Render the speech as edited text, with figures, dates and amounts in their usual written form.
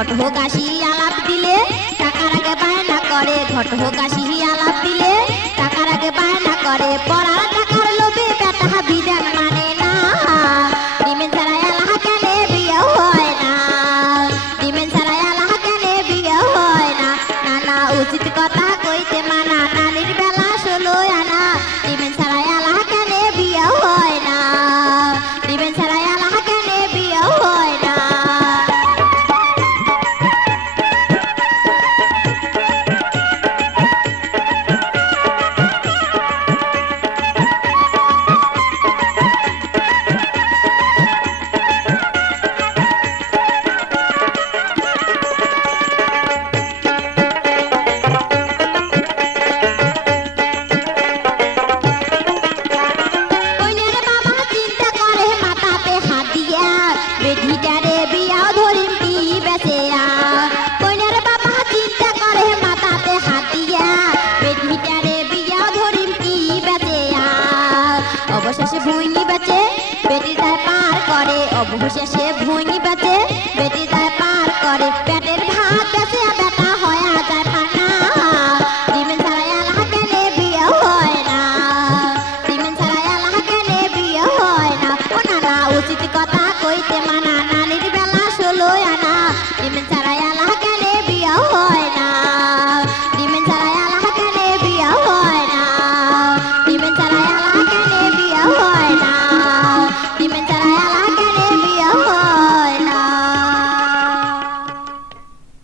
ঘটক আসি আলাপ দিলে টাকার আগে বায়না করে, ঘটক আসি আলাপ দিলে টাকার আগে বায়না করে। পড়ার টাকার লোভে বেটা বিধান মানে না, ডিমেন ছাড়া এলাহা কেনে বিয়ে হয় না, ডিমেন ছাড়া এলাহা কেনে বিয়ে হয় না। নানা উচিত কথা কইতে মানা, নানির বেলা 16 আনা, ডিমেন ছাড়া এলাহা কেনে বিয়ে হয় না, ডিমেন ছাড়া এলাহা কেনে বিয়ে হয় না। বেটিটারে বিয়া ধরিম কি বেচেয়া, কইনার বাবা চিন্তা করে মাথাতে হাত দিয়া, বেটিটারে বিয়া ধরিম কি বেচেয়া। অবশেষে ভুইনি বেচে বেটিটায় পার করে, অবশেষে